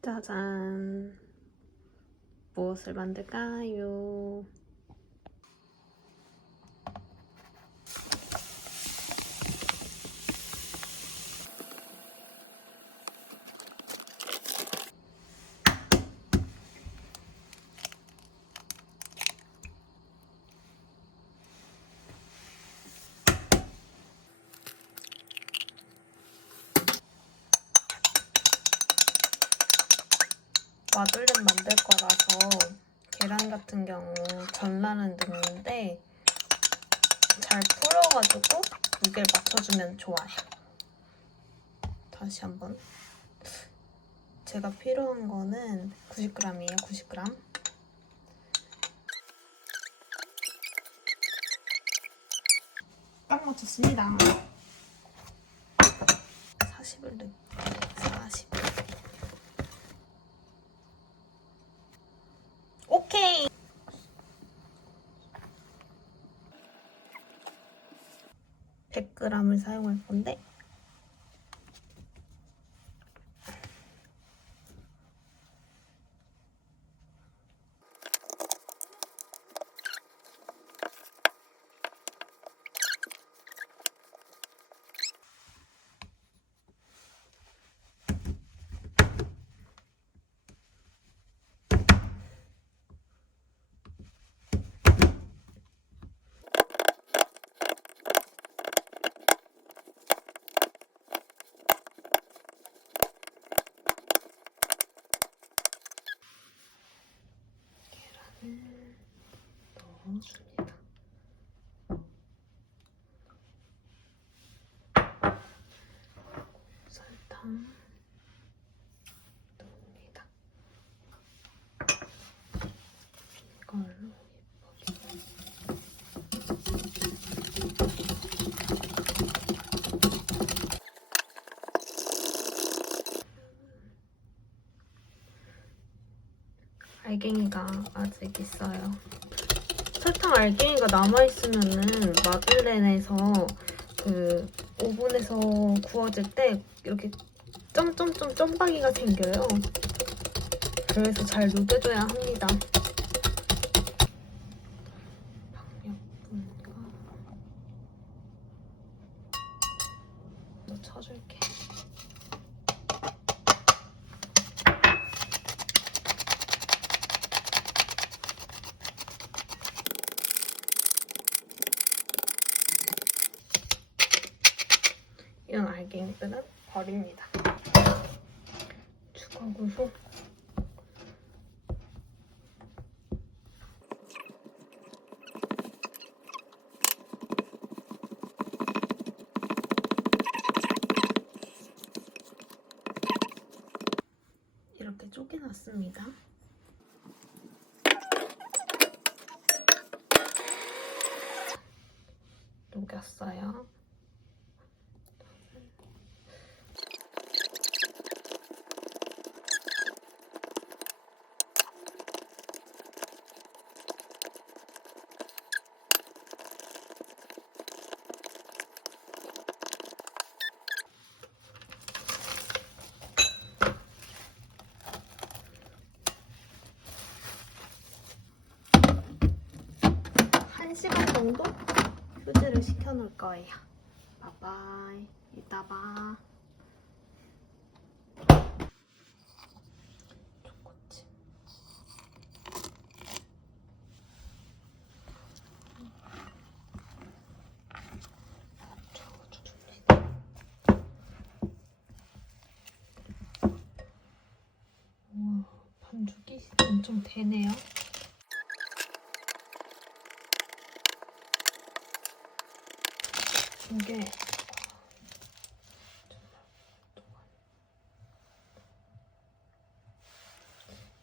짜잔! 무엇을 만들까요? 마들렌 만들 거라서 계란 같은 경우 전란은 넣는데 잘 풀어가지고 무게를 맞춰주면 좋아요. 다시 한번. 제가 필요한 거는 90g이에요. 90g. 딱 맞췄습니다. 40을 넣을게요. 40. 오케이! 100g을 사용할 건데 넣어줍니다. 설탕 넣습니다. 이걸로 예쁘게. 알갱이가 아직 있어요. 설탕 알갱이가 남아있으면은 마들렌에서 그 오븐에서 구워질 때 이렇게 점박이가 생겨요. 그래서 잘 녹여줘야 합니다. 박력분과 또 쳐줄게. 이런 알갱이들은 버립니다. 추가구로 이렇게 쪼개놨습니다. 녹였어요. 한 시간 정도 휴지를 식혀놓을 거예요. 바이바이. 이따 봐. 초코칩. 저어줍니다. 우와, 반죽이 엄청 되네요. 이게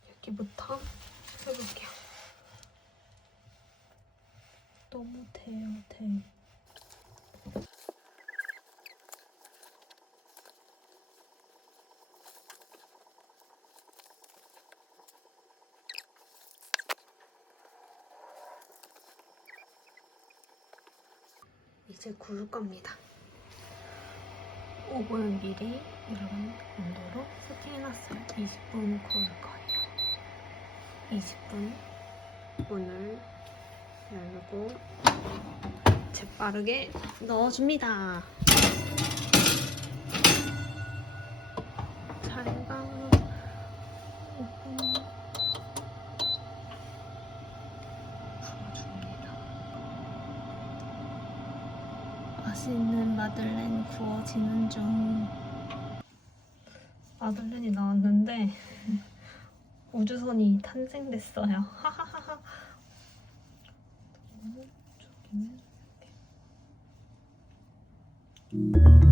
여기부터 해볼게요. 너무 돼요, 돼. 이제 구울 겁니다. 오븐을 미리 이런 온도로 세팅해놨어요. 20분 구울 거예요. 20분 문을 열고 재빠르게 넣어줍니다. 잘가 부어줍니다. 맛있는 마들렌 구워지는 중. 마들렌이 나왔는데 우주선이 탄생됐어요. 하하하하. 저기는 이렇게.